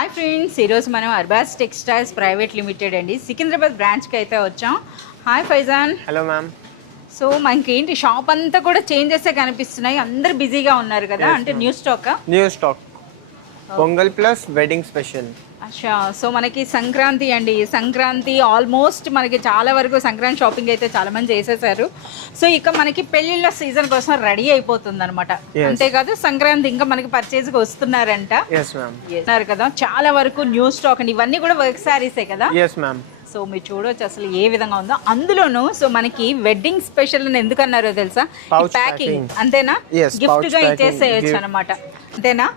Hi friends, ఈరోజు మనం Arbaz textiles private limited అండి సికింద్రాబాద్ బ్రాంచ్కి అయితే వచ్చాం. Hi Faizan. Hello ma'am. So మనకి ఏంటి షాప్ అంతా కూడా చేంజెస్ కనిపిస్తున్నాయి, అందరు బిజీగా ఉన్నారు కదా. అంటే new stock pongal plus wedding special. అచ్చా, సో మనకి సంక్రాంతి అండి, సంక్రాంతి ఆల్మోస్ట్ మనకి చాలా వరకు సంక్రాంతి షాపింగ్ అయితే చాలా మంది చేసేసారు. సో ఇక మనకి పెళ్లిళ్ళ సీజన్ కోసం రెడీ అయిపోతుంది అనమాట. అంతేకాదు సంక్రాంతి ఇంకా మనకి పర్చేజ్కి వస్తున్నారంట కదా. చాలా వరకు న్యూ స్టాక్ అండి, ఇవన్నీ కూడా వర్క్ శారీసే కదా. సో మీరు చూడవచ్చు అసలు ఏ విధంగా ఉందో. అందులోను సో మనకి వెడ్డింగ్ స్పెషల్ అని ఎందుకు అన్నారో తెలుసా? ప్యాకింగ్ అంతేనా, గిఫ్ట్ గా ఇచ్చేసేయచ్చు అనమాట, అంతేనా?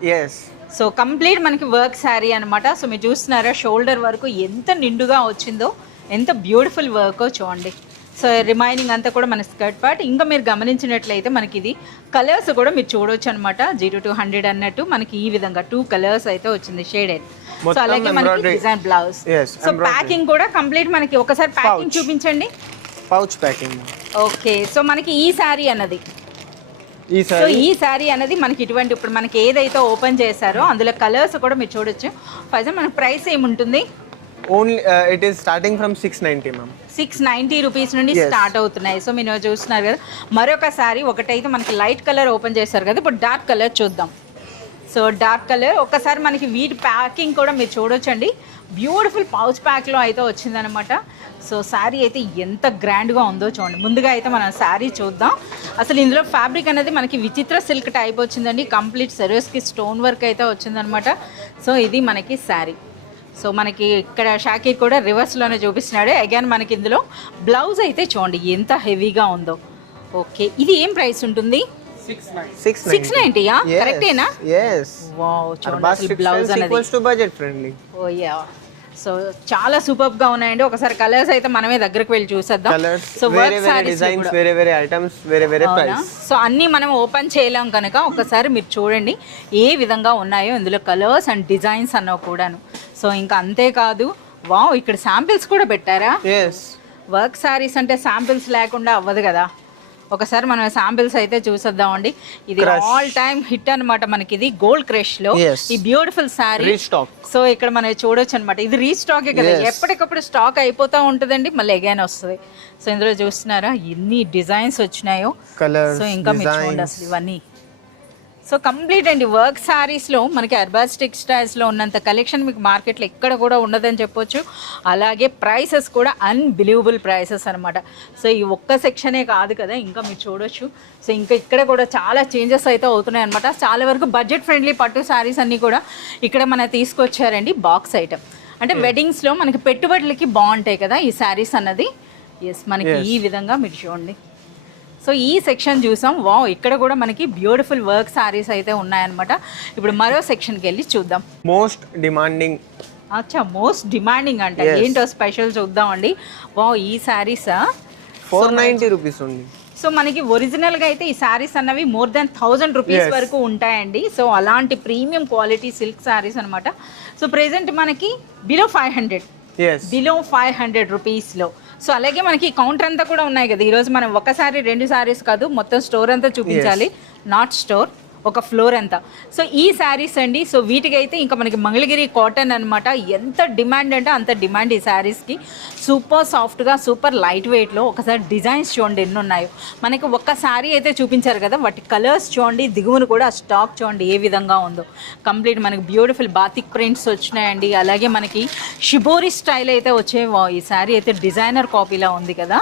సో కంప్లీట్ మనకి వర్క్ శారీ అనమాట. సో మీరు చూస్తున్నారా షోల్డర్ వరకు ఎంత నిండుగా వచ్చిందో, ఎంత బ్యూటిఫుల్ వర్కో చూడండి. సో రిమైనింగ్ అంతా కూడా మన స్కర్ట్ పార్ట్. ఇంకా మీరు గమనించినట్లయితే మనకి ఇది కలర్స్ కూడా మీరు చూడవచ్చు అనమాట. 0-100 అన్నట్టు మనకి ఈ విధంగా 2 కలర్స్ అయితే వచ్చింది షేడెడ్. సో అలాగే మనకి డిజైన్ బ్లౌజ్. సో ప్యాకింగ్ కూడా కంప్లీట్ మనకి ఒకసారి ప్యాకింగ్ చూపించండి. Pouch packing. ఓకే, సో మనకి ఈ శారీ అన్నది సో ఈ శారీ అనేది మనకి ఇటువంటి ఇప్పుడు మనకి ఏదైతే ఓపెన్ చేశారో అందులో కలర్స్ కూడా మీరు చూడొచ్చు. ఫస్ట్ మనకి ప్రైస్ ఏముంటుంది? Only it is starting from 690 ma'am. 690 rupees నుండి స్టార్ట్ అవుతున్నాయి. సో మీరు చూస్తున్నారు కదా. మరొక శారీ ఒకటైతే మనకి లైట్ కలర్ ఓపెన్ చేశారు కదా, ఇప్పుడు డార్క్ కలర్ చూద్దాం. సో డార్క్ కలర్ ఒకసారి మనకి వీటి ప్యాకింగ్ కూడా మీరు చూడొచ్చండి. బ్యూటిఫుల్ పౌచ్ ప్యాక్లో అయితే వచ్చిందనమాట. సో శారీ అయితే ఎంత గ్రాండ్గా ఉందో చూడండి. ముందుగా అయితే మనం శారీ చూద్దాం. అసలు ఇందులో ఫ్యాబ్రిక్ అనేది మనకి విచిత్ర సిల్క్ టైప్ వచ్చిందండి. కంప్లీట్ సర్వీస్కి స్టోన్ వర్క్ అయితే వచ్చిందనమాట. సో ఇది మనకి శారీ. సో మనకి ఇక్కడ షాకీర్ కూడా రివర్స్లోనే చూపిస్తున్నాడు. అగైన్ మనకి ఇందులో బ్లౌజ్ అయితే చూడండి ఎంత హెవీగా ఉందో. ఓకే, ఇది ఏం ప్రైస్ ఉంటుంది? 690. కరెక్టేనా? వావ్, చూడండి బ్లౌజ్ అనేది. ఓ యా, సో చాలా సూపర్ గా ఉన్నాయండి. ఒకసారి కలర్స్ అయితే మనమే దగ్గరకు వెళ్ళి చూసేద్దాం. సో వర్క్ సారీస్ సో అన్ని మనం ఓపెన్ చేయలేం కనుక ఒకసారి మీరు చూడండి ఏ విధంగా ఉన్నాయో ఇందులో కలర్స్ అండ్ డిజైన్స్ అన్నవి కూడాను. సో ఇంకా అంతేకాదు, వావ్ ఇక్కడ శాంపిల్స్ కూడా పెట్టారా? వర్క్ సారీస్ అంటే శాంపిల్స్ లేకుండా అవ్వదు కదా. ఒకసారి మనం శాంపిల్స్ అయితే చూసేద్దామండి. ఇది ఆల్ టైమ్ హిట్ అనమాట మనకి. ఇది గోల్డ్ క్రష్ లో ఈ బ్యూటిఫుల్ శారీ. సో ఇక్కడ మనం చూడొచ్చు అనమాట. ఇది రీస్టాక్ కదా, ఎప్పటికప్పుడు స్టాక్ అయిపోతా ఉంటుందండి, మళ్ళీ అగైన్ వస్తుంది. సో ఇందులో చూస్తున్నారా ఎన్ని డిజైన్స్ వచ్చినాయో. సో ఇంకా మీరు చూడండి అసలు ఇవన్నీ. సో కంప్లీట్ అండి వర్క్ శారీస్లో మనకి అర్బాస్ టెక్స్టైల్స్లో ఉన్నంత కలెక్షన్ మీకు మార్కెట్లో ఎక్కడ కూడా ఉండదని చెప్పొచ్చు. అలాగే ప్రైసెస్ కూడా అన్బిలీవబుల్ ప్రైసెస్ అనమాట. సో ఈ ఒక్క సెక్షనే కాదు కదా, ఇంకా మీరు చూడొచ్చు. సో ఇంకా ఇక్కడ కూడా చాలా చేంజెస్ అయితే అవుతున్నాయి అనమాట. చాలా వరకు బడ్జెట్ ఫ్రెండ్లీ పట్టు శారీస్ అన్నీ కూడా ఇక్కడ మన తీసుకొచ్చారండి. బాక్స్ ఐటమ్ అంటే వెడ్డింగ్స్లో మనకి పెట్టుబడులకి బాగుంటాయి కదా ఈ శారీస్ అన్నది. ఎస్, మనకి ఈ విధంగా మీరు చూడండి. సో ఈ సెక్షన్ చూసాం. వావ్, ఇక్కడ కూడా మనకి బ్యూటిఫుల్ వర్క్ సారీస్ అయితే ఉన్నాయన్నమాట. ఇప్పుడు మరో సెక్షన్కి వెళ్ళి చూద్దాం. Most demanding. అచ్చా, మోస్ట్ డిమాండింగ్ అంటే ఏంటో స్పెషల్ చూద్దామండి. వావ్, ఈ శారీస్ 490 రూపీస్ ఉంది. సో మనకి ఒరిజినల్గా అయితే ఈ శారీస్ అన్నవి మోర్ దెన్ 1000 రూపీస్ వరకు ఉంటాయండి. సో అలాంటి ప్రీమియం క్వాలిటీ సిల్క్ శారీస్ అనమాట. సో ప్రెసెంట్ మనకి బిలో 500 రూపీస్లో. సో అలాగే మనకి కౌంటర్ అంతా కూడా ఉన్నాయి కదా. ఈరోజు మనం ఒకసారి 2 శారీస్ కాదు, మొత్తం స్టోర్ అంతా చూపించాలి. నాట్ స్టోర్, ఒక ఫ్లోర్ అంతా. సో ఈ శారీస్ అండి. సో వీటికైతే ఇంకా మనకి మంగళగిరి కాటన్ అనమాట. ఎంత డిమాండ్ అంటే అంత డిమాండ్ ఈ శారీస్కి. సూపర్ సాఫ్ట్గా, సూపర్ లైట్ వెయిట్లో. ఒకసారి డిజైన్స్ చూడండి ఎన్ని ఉన్నాయో. మనకి ఒక్క శారీ అయితే చూపించారు కదా, వాటి కలర్స్ చూడండి, దిగువను కూడా స్టాక్ చూడండి ఏ విధంగా ఉందో. కంప్లీట్ మనకి బ్యూటిఫుల్ బాతిక్ ప్రింట్స్ వచ్చినాయండి. అలాగే మనకి షిబోరి స్టైల్ అయితే వచ్చే. ఈ శారీ అయితే డిజైనర్ కాపీలా ఉంది కదా.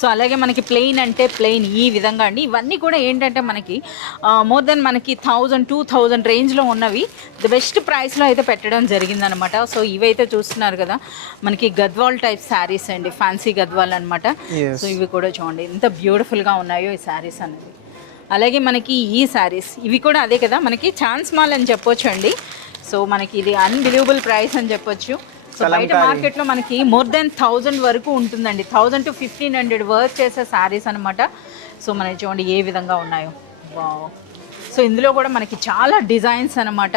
సో అలాగే మనకి ప్లెయిన్ అంటే ప్లెయిన్ ఈ విధంగా అండి. ఇవన్నీ కూడా ఏంటంటే మనకి మోర్ దెన్ మనకి 1000-2000 రేంజ్లో ఉన్నవి ది బెస్ట్ ప్రైస్లో అయితే పెట్టడం జరిగిందనమాట. సో ఇవైతే చూస్తున్నారు కదా మనకి గద్వాల్ టైప్ శారీస్ అండి, ఫ్యాన్సీ గద్వాల్ అనమాట. సో ఇవి కూడా చూడండి ఎంత బ్యూటిఫుల్గా ఉన్నాయో ఈ శారీస్ అనేది. అలాగే మనకి ఈ శారీస్ ఇవి కూడా అదే కదా, మనకి ఛాన్స్ మాల్ అని చెప్పొచ్చు అండి. సో మనకి ఇది అన్బిలీవబుల్ ప్రైస్ అని చెప్పొచ్చు. సో బయట మార్కెట్లో మనకి మోర్ దెన్ 1000 వరకు ఉంటుందండి. 1000 to 1500 వర్క్ చేసే శారీస్ అనమాట. సో మనకి చూడండి ఏ విధంగా ఉన్నాయో. వావ్, సో ఇందులో కూడా మనకి చాలా డిజైన్స్ అనమాట.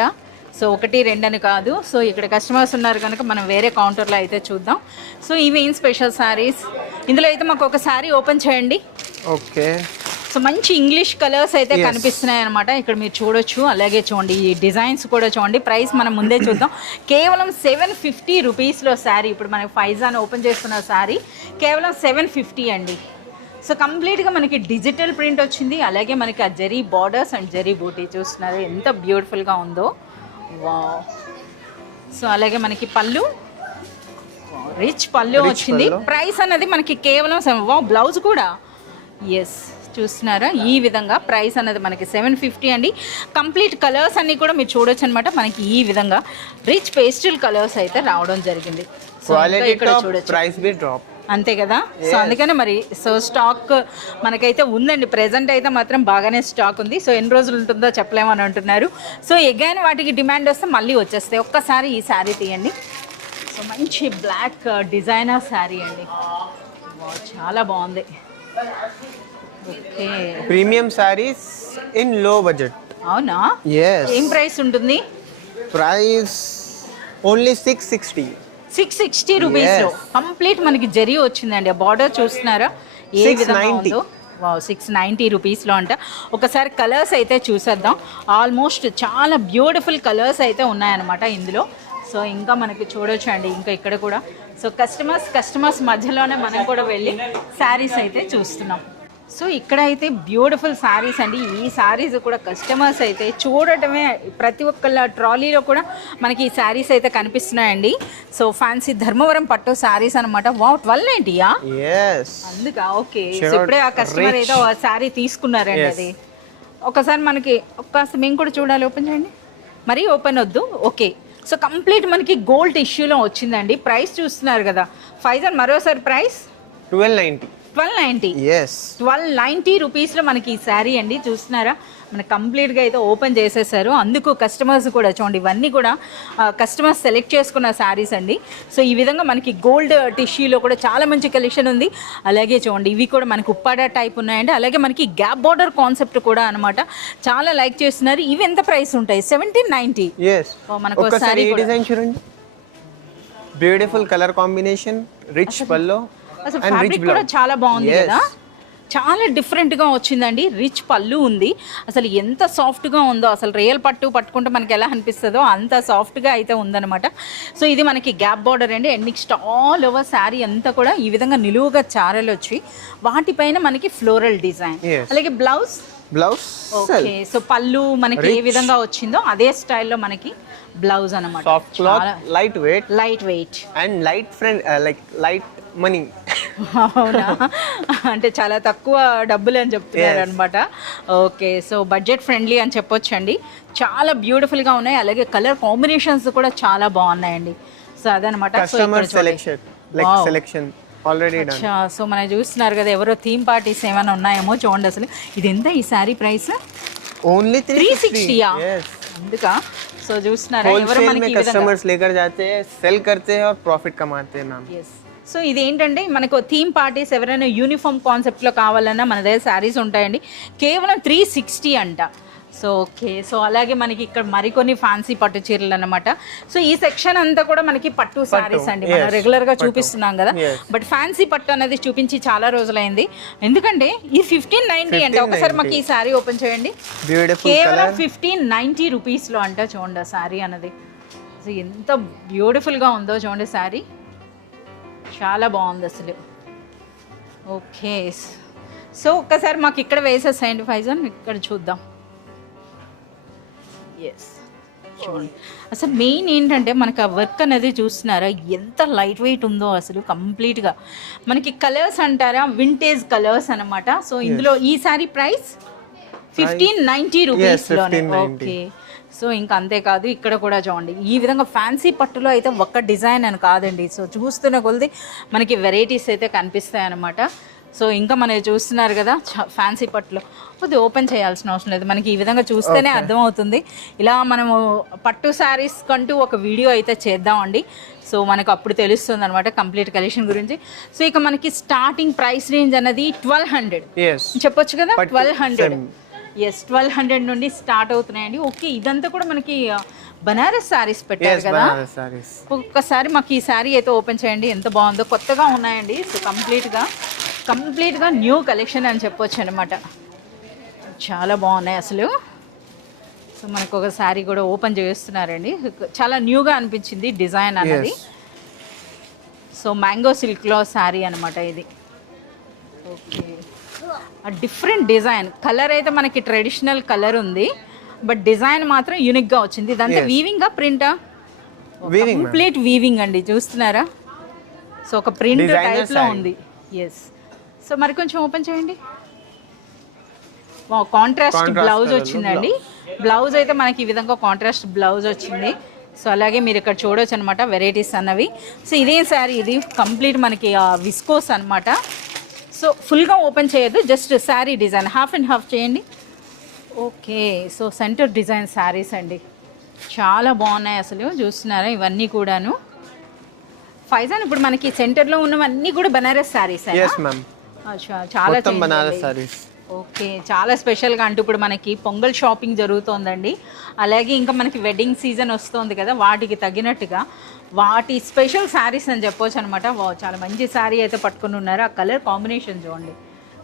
సో 1-2 అని కాదు. సో ఇక్కడ కస్టమర్స్ ఉన్నారు కనుక మనం వేరే కౌంటర్లో అయితే చూద్దాం. సో ఇవి ఏం స్పెషల్ శారీస్. ఇందులో అయితే మాకు ఒక శారీ ఓపెన్ చేయండి. ఓకే, సో మంచి ఇంగ్లీష్ కలర్స్ అయితే కనిపిస్తున్నాయి అనమాట. ఇక్కడ మీరు చూడొచ్చు. అలాగే చూడండి ఈ డిజైన్స్ కూడా చూడండి. ప్రైస్ మనం ముందే చూద్దాం. కేవలం 750 రూపీస్లో శారీ. ఇప్పుడు మనకి ఫైజాన్ ఓపెన్ చేస్తున్న శారీ కేవలం 750 అండి. సో కంప్లీట్గా మనకి డిజిటల్ ప్రింట్ వచ్చింది. అలాగే మనకి ఆ జరీ బార్డర్స్ అండ్ జరీ బూటీ చూస్తున్నారు ఎంత బ్యూటిఫుల్గా ఉందో. వావ్. సో అలాగే మనకి పళ్ళు రిచ్ పళ్ళు వచ్చింది. ప్రైస్ అన్నది మనకి కేవలం బ్లౌజ్ కూడా ఎస్ చూస్తున్నారా ఈ విధంగా ప్రైస్ అన్నది మనకి 750 అండి. కంప్లీట్ కలర్స్ అన్నీ కూడా మీరు చూడొచ్చు అనమాట. మనకి ఈ విధంగా రిచ్ పేస్టల్ కలర్స్ అయితే రావడం జరిగింది. సో ఇక్కడ చూడొచ్చు అంతే కదా. సో అందుకనే మరి సో స్టాక్ మనకైతే ఉందండి. ప్రెజెంట్ అయితే మాత్రం బాగానే స్టాక్ ఉంది. సో ఎన్ని రోజులు ఉంటుందో చెప్పలేమని అంటున్నారు. సో ఎగైన్ వాటికి డిమాండ్ వస్తే మళ్ళీ వచ్చేస్తాయి. ఒక్కసారి ఈ శారీ తీయండి. సో మంచి బ్లాక్ డిజైనర్ శారీ అండి. చాలా బాగుంది. ఓకే ప్రీమియం సారీస్ ఇన్ లో బడ్జెట్. అవునా? yes ఏం ప్రైస్ ఉంటుంది? ప్రైస్ ఓన్లీ 660 రూపీస్ లో కంప్లీట్ మనకి జరీ వచ్చిందండి. బార్డర్ చూస్తున్నారా ఏ విధంగా ఉందో. వావ్ 690 రూపీస్లో అంట. ఒకసారి కలర్స్ అయితే చూసేద్దాం. ఆల్మోస్ట్ చాలా బ్యూటిఫుల్ కలర్స్ అయితే ఉన్నాయన్నమాట ఇందులో. సో ఇంకా మనకి చూడొచ్చు అండి. ఇంకా ఇక్కడ కూడా సో కస్టమర్స్ మధ్యలోనే మనం కూడా వెళ్ళి శారీస్ అయితే చూస్తున్నాం. సో ఇక్కడ అయితే బ్యూటిఫుల్ శారీస్ అండి. ఈ శారీస్ కూడా కస్టమర్స్ అయితే చూడటమే ప్రతి ఒక్కళ్ళ ట్రాలీలో కూడా మనకి ఈ శారీస్ అయితే కనిపిస్తున్నాయండి. సో ఫ్యాన్సీ ధర్మవరం పట్టు శారీస్ అనమాట. వావ్ 1290యా? అందుకా ఓకే. సో ఇప్పుడే ఆ కస్టమర్ ఏదో శారీ తీసుకున్నారండి. అది ఒకసారి మనకి ఒక్కసారి మేము కూడా చూడాలి. ఓపెన్ చేయండి. మరీ ఓపెన్ వద్దు. ఓకే. సో కంప్లీట్ మనకి గోల్డ్ టిష్యూలో వచ్చిందండి. ప్రైస్ చూస్తున్నారు కదా ఫైజాన్. మరోసారి ప్రైస్ 1290 రూపీస్లో మనకి ఈ శారీ అండి. చూస్తున్నారా మనకి కంప్లీట్గా అయితే ఓపెన్ చేసేసారు. అందుకు కస్టమర్స్ కూడా చూడండి ఇవన్నీ కూడా కస్టమర్స్ సెలెక్ట్ చేసుకున్న శారీస్ అండి. సో ఈ విధంగా మనకి గోల్డ్ టిష్యూలో కూడా చాలా మంచి కలెక్షన్ ఉంది. అలాగే చూడండి ఇవి కూడా మనకి ఉప్పాడ టైప్ ఉన్నాయండి. అలాగే మనకి గ్యాప్ బార్డర్ కాన్సెప్ట్ కూడా అనమాట. చాలా లైక్ చేస్తున్నారు. ఇవి ఎంత ప్రైస్ ఉంటాయి? 1790. మనకు ఒకసారి డిజైన్ చూడండి. బ్యూటిఫుల్ కలర్ కాంబినేషన్, రిచ్ పల్లో. అసలు ఫ్యాబ్రిక్ కూడా చాలా బాగుంది కదా. చాలా డిఫరెంట్గా వచ్చిందండి. రిచ్ పళ్ళు ఉంది. అసలు ఎంత సాఫ్ట్గా ఉందో. అసలు రియల్ పట్టు పట్టుకుంటే మనకి ఎలా అనిపిస్తుందో అంత సాఫ్ట్గా అయితే ఉందన్నమాట. సో ఇది మనకి గ్యాప్ బార్డర్ అండి. And next all over sari అంతా కూడా ఈ విధంగా నిలువుగా చారలు వచ్చి వాటిపైన మనకి ఫ్లోరల్ డిజైన్. అలాగే బ్లౌజ్ ఓకే. సో పళ్ళు మనకి ఏ విధంగా వచ్చిందో అదే స్టైల్లో మనకి బ్లౌజ్ అనమాట. Light weight and light money. అవునా? అంటే చాలా తక్కువ డబ్బులు అని చెప్తున్నారు అనమాట. ఓకే. సో బడ్జెట్ ఫ్రెండ్లీ అని చెప్పొచ్చు అండి. చాలా బ్యూటిఫుల్గా ఉన్నాయి. అలాగే కలర్ కాంబినేషన్స్ కూడా చాలా బాగున్నాయండి. సో అదనమాట. సో మనం చూస్తున్నారు కదా ఎవరో థీమ్ పార్టీస్ ఏమైనా ఉన్నాయేమో చూడండి. అసలు ఇది ఎంత ఈ శారీ ప్రైస్? ఓన్లీ 360. అందుకా సో చూస్తున్నారా ఎవరు మనకి కస్టమర్స్ లేకర్ జాతే సెల్ करते हैं और प्रॉफिट कमाते हैं मैम. సో ఇదేంటంటే మనకు థీమ్ పార్టీస్ ఎవరైనా యూనిఫామ్ కాన్సెప్ట్లో కావాలన్నా మన దగ్గర శారీస్ ఉంటాయండి. కేవలం 360 అంట. So okay. సో అలాగే మనకి ఇక్కడ మరికొన్ని ఫ్యాన్సీ పట్టు చీరలు అనమాట. సో ఈ సెక్షన్ అంతా కూడా మనకి పట్టు శారీస్ అండి. మనం రెగ్యులర్గా చూపిస్తున్నాం కదా. బట్ ఫ్యాన్సీ పట్టు అనేది చూపించి చాలా రోజులైంది. ఎందుకంటే ఈ 1590 అంటే ఒకసారి మాకు ఈ శారీ ఓపెన్ చేయండి. కేవలం 1590 రూపీస్లో అంట. చూడండి శారీ అన్నది సో ఎంత బ్యూటిఫుల్గా ఉందో చూడండి. శారీ చాలా బాగుంది అసలు. ఓకే. సో ఒక్కసారి మాకు ఇక్కడ వేసేసేయండి ఫైజాన్. ఇక్కడ చూద్దాం. ఎస్ చూడండి. అసలు మెయిన్ ఏంటంటే మనకు ఆ వర్క్ అనేది చూస్తున్నారా ఎంత లైట్ వెయిట్ ఉందో అసలు కంప్లీట్గా. మనకి కలర్స్ అంటారా వింటేజ్ కలర్స్ అనమాట. సో ఇందులో ఈ సారీ ప్రైస్ 1590 రూపీస్లోనే. ఓకే. సో ఇంకా అంతేకాదు ఇక్కడ కూడా చూడండి ఈ విధంగా ఫ్యాన్సీ పట్టులో అయితే ఒక్క డిజైన్ అని కాదండి. సో చూస్తున్న కొద్ది మనకి వెరైటీస్ అయితే కనిపిస్తాయి అన్నమాట. సో ఇంకా మనం చూస్తున్నారు కదా ఫ్యాన్సీ పట్టులో కొద్దిగా ఓపెన్ చేయాల్సిన అవసరం లేదు. మనకి ఈ విధంగా చూస్తేనే అర్థమవుతుంది. ఇలా మనము పట్టు శారీస్ కంటూ ఒక వీడియో అయితే చేద్దామండి. సో మనకు అప్పుడు తెలుస్తుంది అనమాట కంప్లీట్ కలెక్షన్ గురించి. సో ఇక మనకి స్టార్టింగ్ ప్రైస్ రేంజ్ అనేది 1200 చెప్పొచ్చు కదా. 1200 1200 నుండి స్టార్ట్ అవుతున్నాయండి. ఓకే. ఇదంతా కూడా మనకి బనారస్ శారీస్ పెట్టారు కదా. ఒక్కసారి మాకు ఈ శారీ అయితే ఓపెన్ చేయండి. ఎంత బాగుందో. కొత్తగా ఉన్నాయండి. సో కంప్లీట్గా న్యూ కలెక్షన్ అని చెప్పొచ్చు అనమాట. చాలా బాగున్నాయి అసలు. సో మనకు ఒక శారీ కూడా ఓపెన్ చేస్తున్నారండి, చాలా న్యూగా అనిపించింది డిజైన్ అన్నది. సో మ్యాంగో సిల్క్లో శారీ అనమాట ఇది. Okay, different design. కలర్ అయితే మనకి ట్రెడిషనల్ కలర్ ఉంది, బట్ డిజైన్ మాత్రం యూనిక్గా వచ్చింది. ఇదంతా వీవింగా ప్రింటా? కంప్లీట్ వీవింగ్ అండి, చూస్తున్నారా? సో ఒక ప్రింట్ టైప్లో ఉంది. ఎస్. సో మరి కొంచెం ఓపెన్ చేయండి. కాంట్రాస్ట్ బ్లౌజ్ వచ్చిందండి. బ్లౌజ్ అయితే మనకి ఈ విధంగా కాంట్రాస్ట్ బ్లౌజ్ వచ్చింది. సో అలాగే మీరు ఇక్కడ చూడవచ్చు అనమాట వెరైటీస్ అన్నవి. సో ఇదే శారీ, ఇది కంప్లీట్ మనకి విస్కోస్ అనమాట. సో ఫుల్గా ఓపెన్ చేయొద్దు, just sari design half and half చేయండి. Okay, so center design saris అండి, చాలా బాగున్నాయి అసలు. చూస్తున్నారా ఇవన్నీ కూడాను. ఫైజాన్ ఇప్పుడు మనకి సెంటర్లో ఉన్నవన్నీ కూడా బనారస్ శారీస్. చాలా బనారస్ శారీస్. ఓకే, చాలా స్పెషల్గా అంటూ ఇప్పుడు మనకి పొంగల్ షాపింగ్ జరుగుతోందండి. అలాగే ఇంకా మనకి వెడ్డింగ్ సీజన్ వస్తుంది కదా, వాటికి తగినట్టుగా వాటి స్పెషల్ శారీస్ అని చెప్పొచ్చు అనమాట. చాలా మంచి శారీ అయితే పట్టుకుని ఉన్నారు. ఆ కలర్ కాంబినేషన్ చూడండి.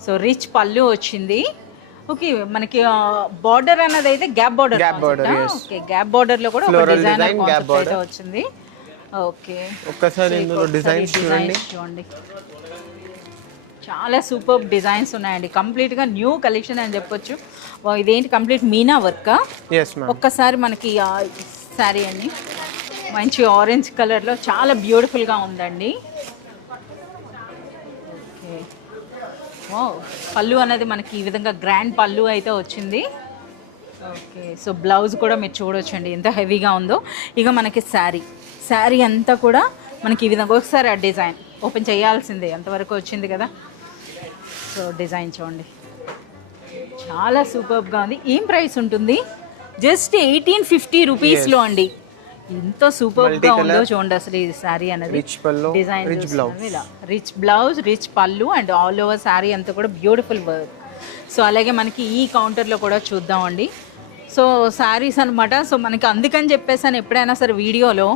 సో రిచ్ పళ్ళు వచ్చింది. ఓకే, మనకి బార్డర్ అన్నది అయితే gap border. Okay, gap border లో కూడా ఒక డిజైనర్ కాన్సెప్ట్ అయితే వచ్చింది. ఓకే, ఒక్కసారి ఇందులో డిజైన్స్ చూడండి, చాలా సూపర్ డిజైన్స్ ఉన్నాయండి. కంప్లీట్గా న్యూ కలెక్షన్ అని చెప్పొచ్చు. ఇదేంటి కంప్లీట్ మీనా వర్క్. ఒక్కసారి మనకి శారీ అండి మంచి ఆరెంజ్ కలర్లో చాలా బ్యూటిఫుల్గా ఉందండి. ఓకే, పళ్ళు అనేది మనకి ఈ విధంగా గ్రాండ్ పళ్ళు అయితే వచ్చింది. ఓకే, సో బ్లౌజ్ కూడా మీరు చూడొచ్చండి ఎంత హెవీగా ఉందో. ఇక మనకి శారీ అంతా కూడా మనకి ఈ విధంగా ఒకసారి ఆ డిజైన్ ఓపెన్ చేయాల్సిందే, అంతవరకు వచ్చింది కదా. సో డిజైన్ చూడండి, చాలా సూపర్గా ఉంది. ఏం ప్రైస్ ఉంటుంది? జస్ట్ 1850 రూపీస్లో అండి. ఎంత సూపర్గా ఉందో చూడండి అసలు ఈ శారీ అనేది. డిజైన్ ఇలా రిచ్ బ్లౌజ్, రిచ్ పళ్ళు అండ్ ఆల్ ఓవర్ శారీ అంతా కూడా బ్యూటిఫుల్ వర్క్. సో అలాగే మనకి ఈ కౌంటర్లో కూడా చూద్దామండి. సో శారీస్ అనమాట. సో మనకి అందుకని చెప్పేసాను ఎప్పుడైనా సరే వీడియోలో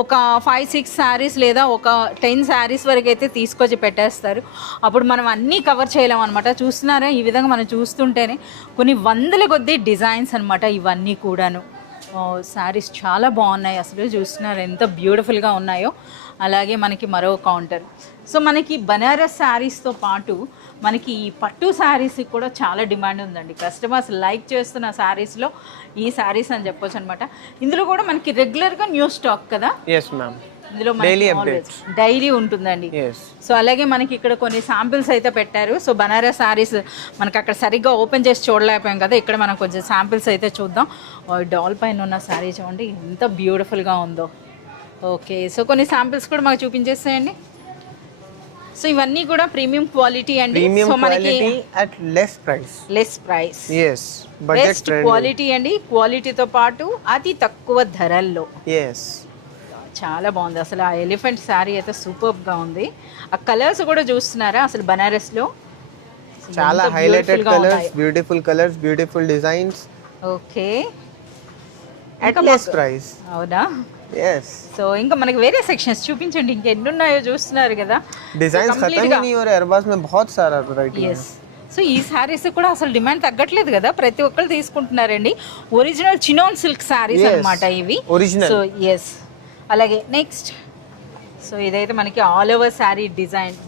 ఒక 5-6 శారీస్ లేదా ఒక 10 శారీస్ వరకు అయితే తీసుకొచ్చి పెట్టేస్తారు. అప్పుడు మనం అన్నీ కవర్ చేయలేం అనమాట. చూస్తున్నారా ఈ విధంగా మనం చూస్తుంటేనే కొన్ని వందల కొద్దీ డిజైన్స్ అనమాట ఇవన్నీ కూడాను. శారీస్ చాలా బాగున్నాయి అసలు, చూస్తున్నారు ఎంత బ్యూటిఫుల్గా ఉన్నాయో. అలాగే మనకి మరో కౌంటర్. సో మనకి బనారస్ శారీస్తో పాటు మనకి ఈ పట్టు శారీస్కి కూడా చాలా డిమాండ్ ఉందండి. కస్టమర్స్ లైక్ చేస్తున్న శారీస్లో ఈ శారీస్ అని చెప్పొచ్చు అనమాట. ఇందులో కూడా మనకి రెగ్యులర్గా న్యూ స్టాక్ కదా. ఇందులో డైలీ ఉంటుందండి. సో అలాగే మనకి ఇక్కడ కొన్ని శాంపిల్స్ అయితే పెట్టారు. సో బనారస్ శారీస్ మనకి అక్కడ సరిగ్గా ఓపెన్ చేసి చూడలేకపోయాం కదా, ఇక్కడ మనం కొంచెం శాంపిల్స్ అయితే చూద్దాం. డాల్ పైన ఉన్న శారీ చూడండి ఎంత బ్యూటిఫుల్గా ఉందో. ఓకే, సో కొన్ని శాంపిల్స్ కూడా మాకు చూపించేస్తాయండి. సో ఇవన్నీ కూడా ప్రీమియం క్వాలిటీ అండి. సో మనకి at less price best quality అండి. క్వాలిటీతో పాటు అతి తక్కువ ధరల్లో. చాలా బాగుంది అసలు. ఆ ఎలిఫెంట్ శారీ అయితే సూపర్గా ఉంది. ఆ కలర్స్ కూడా చూస్తున్నారా అసలు బనారస్లో చాలా highlighted colours, beautiful colours, beautiful designs. Okay, at less price. అవునా? సో ఇంకా మనకి వేరే సెక్షన్స్ చూపించండి, ఇంకెన్ని ఉన్నాయో చూస్తున్నారు కదా. డిజైన్స్ ఖతం ही नहीं हो रहा है, अरबाज में बहुत सारा वैरायटी है. సో ఈ శారీస్ కూడా అసలు డిమాండ్ తగ్గట్లేదు కదా, ప్రతి ఒక్కరు తీసుకుంటున్నారండి. ఒరిజినల్ చినాన్ సిల్క్ శారీస్ అన్నమాట ఇవి. So yes. అలాగే నెక్స్ట్, సో ఇదైతే మనకి ఆల్ ఓవర్ శారీ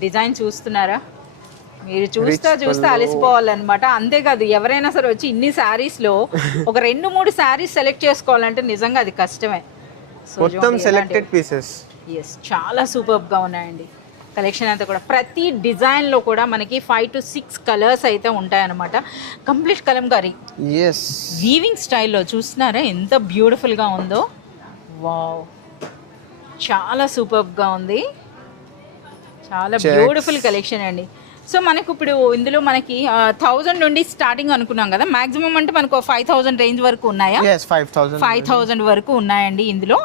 డిజైన్ చూస్తున్నారా మీరు? చూస్తే అలసిపోవాలన్నమాట. అంతేకాదు ఎవరైనా సరే వచ్చి ఇన్ని శారీస్లో ఒక 2-3 శారీస్ సెలెక్ట్ చేసుకోవాలంటే నిజంగా అది కష్టమే. మొత్తం సెలెక్టెడ్ పీసెస్. ఎస్, చాలా సూపర్గా ఉన్నాయండి కలెక్షన్ అంతా కూడా. ప్రతి డిజైన్లో కూడా మనకి 5 to 6 కలర్స్ అయితే ఉంటాయన్నమాట. కంప్లీట్ కలంకారీ వీవింగ్ స్టైల్లో చూస్తున్నారా ఎంత బ్యూటిఫుల్గా ఉందో. వావ్, చాలా సూపర్గా ఉంది, చాలా బ్యూటిఫుల్ కలెక్షన్ అండి. సో మనకు ఇప్పుడు ఇందులో మనకి 1000 నుండి స్టార్టింగ్ అనుకున్నాం కదా, మాక్సిమం అంటే మనకు 5000 రేంజ్ వరకు ఉన్నాయా? 5000 వరకు ఉన్నాయండి ఇందులో.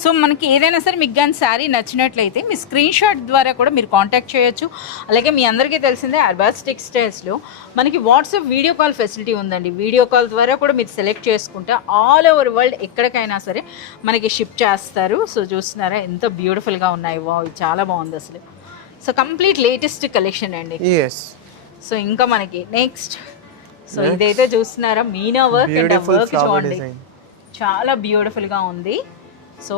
సో మనకి ఏదైనా సరే మీకు కానీ శారీ నచ్చినట్లయితే మీ స్క్రీన్ షాట్ ద్వారా కూడా మీరు కాంటాక్ట్ చేయొచ్చు. అలాగే మీ అందరికీ తెలిసిందే అర్బాజ్ టెక్స్టైల్స్లో మనకి వాట్సాప్ వీడియో కాల్ ఫెసిలిటీ ఉందండి. వీడియో కాల్ ద్వారా కూడా మీరు సెలెక్ట్ చేసుకుంటే ఆల్ ఓవర్ వరల్డ్ ఎక్కడికైనా సరే మనకి షిప్ చేస్తారు. సో చూస్తున్నారా ఎంత బ్యూటిఫుల్గా ఉన్నాయి. వావ్, చాలా బాగుంది అసలు. సో కంప్లీట్ లేటెస్ట్ కలెక్షన్ అండి. సో ఇంకా మనకి నెక్స్ట్, సో ఇదైతే చూస్తున్నారా Meena work and Beautiful work flower చూడండి design. చాలా బ్యూటిఫుల్ గా ఉంది. సో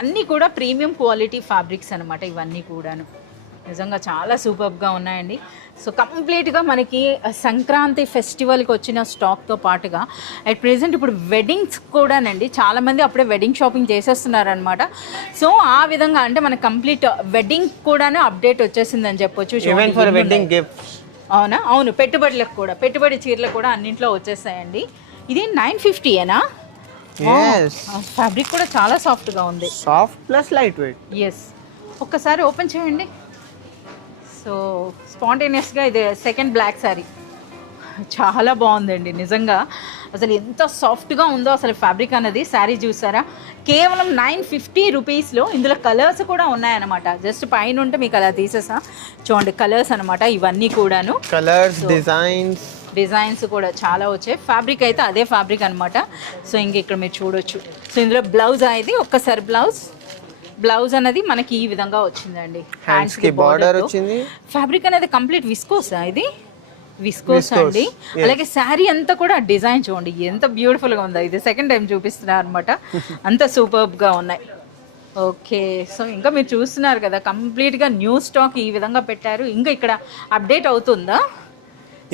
అన్నీ కూడా ప్రీమియం క్వాలిటీ ఫ్యాబ్రిక్స్ అనమాట ఇవన్నీ కూడాను. నిజంగా చాలా సూపర్గా ఉన్నాయండి. సో కంప్లీట్గా మనకి సంక్రాంతి ఫెస్టివల్కి వచ్చిన స్టాక్తో పాటుగా అట్ ప్రెజెంట్ ఇప్పుడు వెడ్డింగ్స్ కూడానండి చాలామంది అప్పుడే వెడ్డింగ్ షాపింగ్ చేసేస్తున్నారనమాట. సో ఆ విధంగా అంటే మనకి కంప్లీట్ వెడ్డింగ్ కూడాను అప్డేట్ వచ్చేసిందని చెప్పొచ్చు. Even for wedding gifts. అవునా? అవును, పెట్టుబడులకు కూడా, పెట్టుబడి చీరలు కూడా అన్నింట్లో వచ్చేసాయండి. ఇది 950ఏనా? Yes. ఫ్యాబ్రిక్ కూడా చాలా సాఫ్ట్గా ఉంది. Soft plus lightweight. ఎస్, ఒక్కసారి ఓపెన్ చేయండి. సో స్పాంటేనియస్గా ఇది సెకండ్ బ్లాక్ శారీ చాలా బాగుందండి నిజంగా. అసలు ఎంత సాఫ్ట్గా ఉందో అసలు ఫ్యాబ్రిక్ అనేది. శారీ చూసారా, కేవలం 950 రూపీస్లో. ఇందులో కలర్స్ కూడా ఉన్నాయన్నమాట. జస్ట్ పైన ఉంటే మీకు అలా తీసేసా చూడండి, కలర్స్ అనమాట ఇవన్నీ కూడాను. Colors, designs. డిజైన్స్ కూడా చాలా వచ్చాయి. ఫ్యాబ్రిక్ అయితే అదే ఫ్యాబ్రిక్ అనమాట. సో ఇంక ఇక్కడ మీరు చూడొచ్చు. సో ఇందులో బ్లౌజ్ అనేది ఒక్కసారి బ్లౌజ్ అనేది మనకి ఈ విధంగా వచ్చిందండి. Hands కి border వచ్చింది. ఫ్యాబ్రిక్ అనేది కంప్లీట్ విస్కోసా? ఇది విస్కోస్ అండి. అలాగే శారీ అంతా కూడా డిజైన్ చూడండి ఎంత బ్యూటిఫుల్ గా ఉందో. ఇది సెకండ్ టైం చూపిస్తున్నారు అనమాట. అంత సూపర్బ్ గా ఉన్నాయి. ఓకే, సో ఇంకా మీరు చూస్తున్నారు కదా కంప్లీట్ గా న్యూ స్టాక్ ఈ విధంగా పెట్టారు. ఇంకా ఇక్కడ అప్డేట్ అవుతుందా?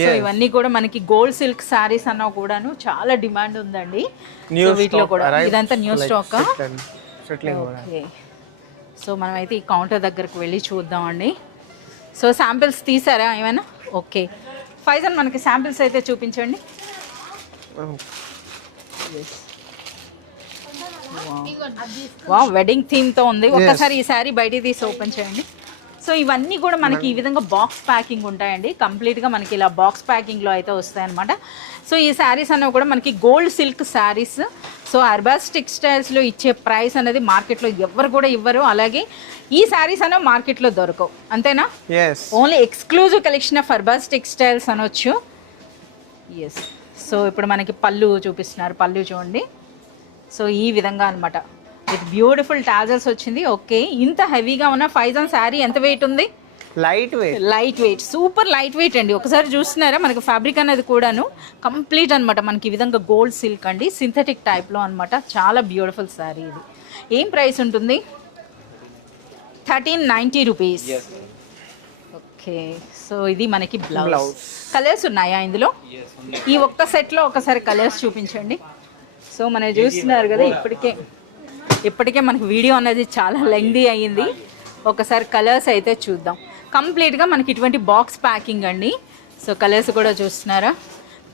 సో ఇవన్నీ కూడా మనకి గోల్డ్ సిల్క్ శారీస్ అన్నా కూడాను చాలా డిమాండ్ ఉందండి. సో వీటిలో కూడా ఇదంతా న్యూ స్టాక్. ఓకే, సో మనం అయితే ఈ కౌంటర్ దగ్గరకు వెళ్ళి చూద్దామండి. సో శాంపిల్స్ తీసారా ఏమైనా? ఓకే ఫైజన్, మనకి శాంపిల్స్ అయితే చూపించండి. వావ్, వెడ్డింగ్ థీమ్తో ఉంది. ఒక్కసారి ఈ శారీ బయటికి తీసి ఓపెన్ చేయండి. సో ఇవన్నీ కూడా మనకి ఈ విధంగా బాక్స్ ప్యాకింగ్ ఉంటాయండి. కంప్లీట్గా మనకి ఇలా బాక్స్ ప్యాకింగ్లో అయితే వస్తాయి అనమాట. సో ఈ శారీస్ అనేవి కూడా మనకి gold silk saris. So Arbaz టెక్స్టైల్స్లో ఇచ్చే ప్రైస్ అనేది మార్కెట్లో ఎవరు కూడా ఇవ్వరు. అలాగే ఈ శారీస్ అనేవి మార్కెట్లో దొరకవు, అంతేనా? Only exclusive collection of Arbaz textiles అనొచ్చు. ఎస్, సో ఇప్పుడు మనకి పళ్ళు చూపిస్తున్నారు. పళ్ళు చూడండి. సో ఈ విధంగా అనమాట విత్ బ్యూటిఫుల్ టాజల్స్ వచ్చింది. ఓకే, ఇంత హెవీగా ఉన్న ఫైజాన్ శారీ ఎంత వెయిట్ ఉంది? Light weight, super light weight అండి. ఒకసారి చూస్తున్నారా మనకి ఫ్యాబ్రిక్ అనేది కూడాను కంప్లీట్ అనమాట. మనకి ఈ విధంగా గోల్డ్ సిల్క్ అండి, సింథటిక్ టైప్లో అనమాట. చాలా బ్యూటిఫుల్ శారీ ఇది. ఏం ప్రైస్ ఉంటుంది? 1390 రూపీస్. ఓకే, సో ఇది మనకి బ్లౌజ్. కలర్స్ ఉన్నాయా ఇందులో? ఈ ఒక్క సెట్లో ఒకసారి కలర్స్ చూపించండి. సో మనం చూస్తున్నారు కదా, ఇప్పటికే మనకి వీడియో అనేది చాలా లెంగ్దీ అయ్యింది. ఒకసారి కలర్స్ అయితే చూద్దాం. కంప్లీట్గా మనకి ఇటువంటి బాక్స్ ప్యాకింగ్ అండి. సో కలర్స్ కూడా చూస్తున్నారా,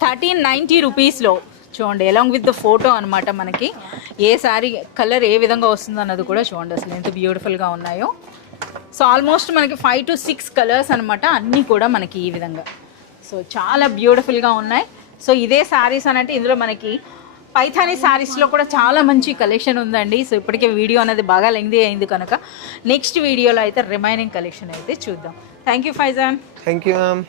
1390 రూపీస్లో చూడండి. అలాంగ్ విత్ ద ఫోటో అనమాట. మనకి ఏ శారీ కలర్ ఏ విధంగా వస్తుందో అన్నది కూడా చూడండి అసలు ఎంత బ్యూటిఫుల్గా ఉన్నాయో. సో ఆల్మోస్ట్ మనకి 5 to 6 కలర్స్ అనమాట, అన్నీ కూడా మనకి ఈ విధంగా. సో చాలా బ్యూటిఫుల్గా ఉన్నాయి. సో ఇదే శారీస్ అనంటే ఇందులో మనకి పైథానీ శారీస్లో కూడా చాలా మంచి కలెక్షన్ ఉందండి. సో ఇప్పటికే వీడియో అనేది బాగా లెంగ్దీ అయింది కనుక నెక్స్ట్ వీడియోలో అయితే రిమైనింగ్ కలెక్షన్ అయితే చూద్దాం. Thank you Faizan. Thank you ma'am.